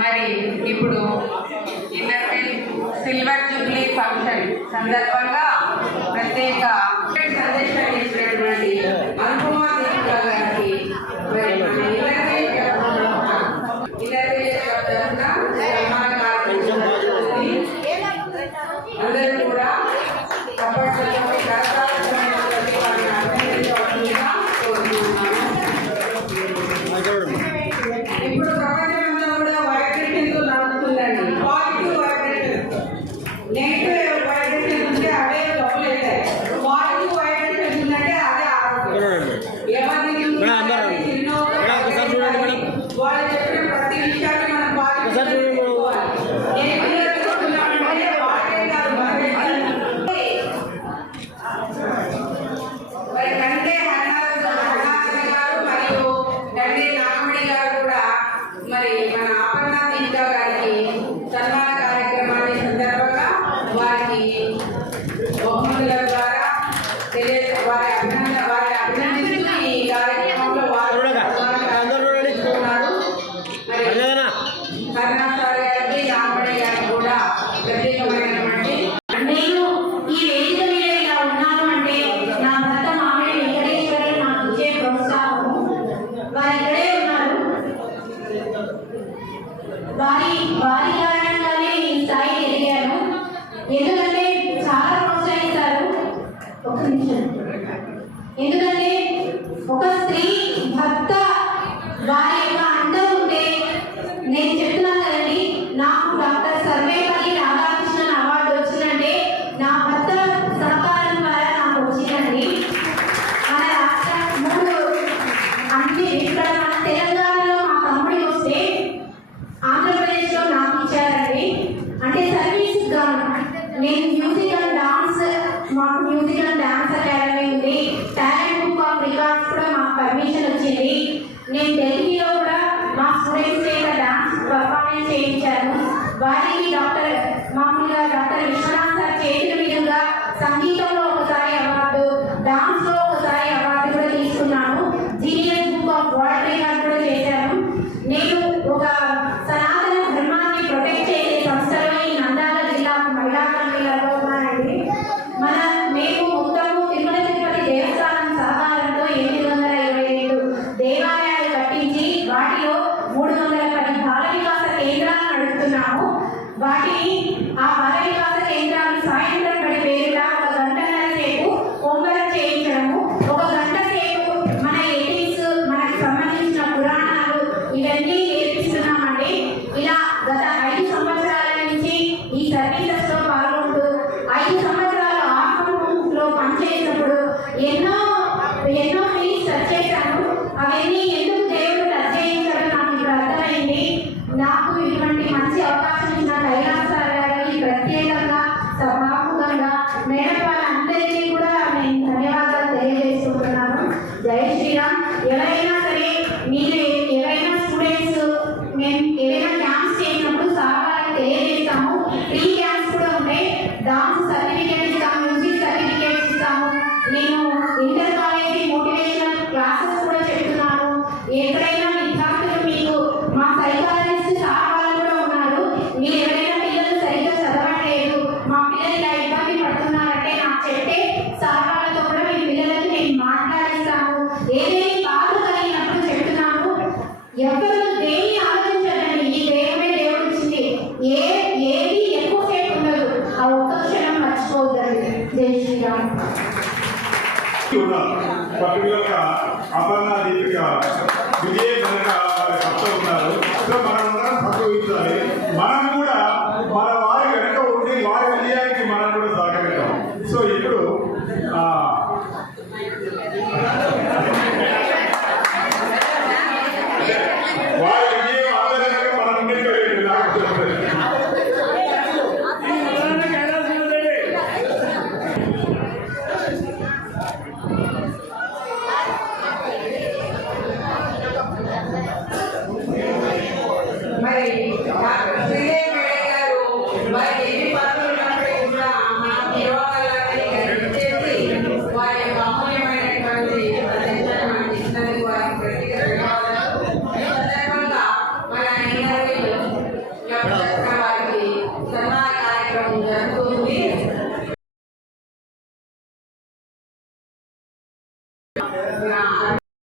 మరి ఇప్పుడు silver Jubilee function సందర్భంగా ప్రత్యేక సందేశం ఇచ్చినటువంటి అనుపమ దీపికా గారికి అందరూ కూడా ఇప్పుడు ప్రపంచమంతా కూడా వైబ్రేషన్తో నడుస్తుందండి. పాజిటివ్ వైబ్రేషన్, నెగిటివ్ వైబ్రేషన్ ఉంటే అవే డబ్బులు అవుతాయి. పాజిటివ్ వైబ్రేషన్ ఉందంటే అదే ఆరోగ్యం. ఎవరిని వాళ్ళు చెప్పిన ప్రతి విషయాన్ని మనం పాజిటివ్ మరి మన అపర్ణ దీపికా గారికి సన్మాన కార్యక్రమాన్ని సందర్భంగా వారికి బహుమతుల ద్వారా వారి అభినందిస్తూ ఈ కార్యక్రమంలో వారు ఉన్నారు. మరి కరుణాసాగర్ గారికి రామణి గారికి కూడా ప్రత్యేకమైనటువంటి నేను ఈ వేదిక మీద ఇలా ఉన్నాను అంటే నా భర్త మామిడి వెంకటేశ్వరులు నాకు ఇచ్చే ప్రోత్సాహం. వారు ఇక్కడే ఉన్నారు. వారి కారణంగానే ఈ స్థాయికి ఎదిగాను. ఎందుకంటే చాలా ప్రోత్సహిస్తారు. ఒక నిమిషం. ఎందుకంటే ఒక స్త్రీ భర్త వారి యొక్క అండ ఉంటే, నేను చెప్తున్నాను కదండి, నాకు డాక్టర్ సర్వేపల్లి రాధాకృష్ణన్ అవార్డు వచ్చిందంటే నా భర్త సహకారం ద్వారా నాకు వచ్చిందండి. మన రాష్ట్ర అన్ని ఇక్కడ మన తెలంగాణలో మా తమ్ముడికి వస్తే ఆంధ్రప్రదేశ్లో నాకు ఇచ్చారండి. అంటే సర్వీస్ నేను మ్యూజిక్ అండ్ డాన్స్, మాకు మ్యూజిక్ అండ్ డాన్స్ అకాడమీ ఉంది. టాలెంట్ బుక్ ఆఫ్ రికార్డ్స్ కూడా మాకు పర్మిషన్ వచ్చింది. నేను ఢిల్లీలో కూడా మా స్టూడెంట్స్ చేత డాన్స్ పర్ఫార్మెన్స్ చేయించాను. వారికి మామూలుగా డాక్టర్ విశ్వనాథ్ సార్ చేతుల మీదుగా సంగీతంలో ఒకసారి అవార్డు, డాన్స్లో ఒకసారి అవార్డు కూడా తీసుకున్నాను. Genius book of world record కూడా చేశాను. నేను ఒక సనాతన ధర్మాన్ని ప్రొటెక్ట్ చేసే సంస్థలో ఈ నంద్యాల జిల్లాకు మహిళా కమిటీలలో ఉన్నానండి. మేము మొత్తము తిరుమల తిరుపతి దేవస్థానం సహకారంతో 825 దేవాలయాలు కట్టించి వాటిలో 310 బాల వికాస కేంద్రాలను నడుపుతున్నాము. వాటిని ఆ బాల వికాస కేంద్రాలు సాయంత్రం పడి పేరుగా 1 గంటన్నర సేపు హోంవర్క్ చేయించడము, 1 గంట సేపు మన ఎథిక్స్, మనకు సంబంధించిన పురాణాలు ఇవన్నీ నేర్పిస్తున్నామండి. ఇలా గత 5 సంవత్సరాల నుంచి ఈ సర్వీసెస్లో పాల్గొంటూ 5 సంవత్సరాలు ఆత్మలో పనిచేసినప్పుడు ఎన్నో ఫీల్డ్స్ టచ్ చేశాను. అవన్నీ ఎందుకు దేవుడు టచ్ చేయించాడో నాకు ఇప్పుడు అర్థమైంది. నాకు ఇటువంటి మంచి అవకాశం ఇచ్చిన కైలాస్ సార్ గారికి ప్రత్యేకంగా సభాముఖంగా మేడం వాళ్ళందరికీ కూడా నేను ధన్యవాదాలు తెలియజేసుకుంటున్నాను. జై శ్రీరామ్. ఎవరైనా సరే మీరు ఎవరైనా స్టూడెంట్స్ మేము ఏదైనా క్యాంప్స్ చేసినప్పుడు సార్ వాళ్ళకి తెలియజేస్తాము. ఫ్రీ క్యాంప్స్ కూడా ఉంటాయి. డాన్స్ సర్టిఫికేట్ ఇస్తాము, మ్యూజిక్ సర్టిఫికేట్స్ ఇస్తాము. నేను ఇంటర్ కాలేజీ మోటివేషనల్ క్లాసెస్ కూడా చెప్తున్నాను. ఎక్కడైనా విద్యార్థులు మీకు మా సైకాలజిస్ట్ సార్ వాళ్ళు కూడా ఉన్నారు. మీరు ఎవరైనా పిల్లలు సరిగ్గా చదవట్లేదు, మా పిల్లలు ఇలా ఇబ్బంది పడుతున్నారంటే నాకు చెప్తే సార్ వాళ్ళతో కూడా మీ పిల్లలకి నేను మాట్లాడిస్తాను. ఏదైనా బాధ కలిగినప్పుడు చెప్తున్నాను. ఎవరు దేన్ని ఆలోచించాలండి, ఈ దేహమే దేవుడు ఇచ్చింది. ఏది ఎక్కువసేపు ఉండదు. ఆ ఒక్క క్షణం మర్చిపోవద్దండి. జై శ్రీరామ్. పర్టికులర్గా అపర్ణ దీపిక విజయ కనుక భర్త ఉన్నారు. సో మనమందరం సంతోషించాలి. మనం కూడా మన వారి వెనక ఉండి వారి విజయానికి మనం కూడా సహకరిద్దాం. సో ఇప్పుడు వారి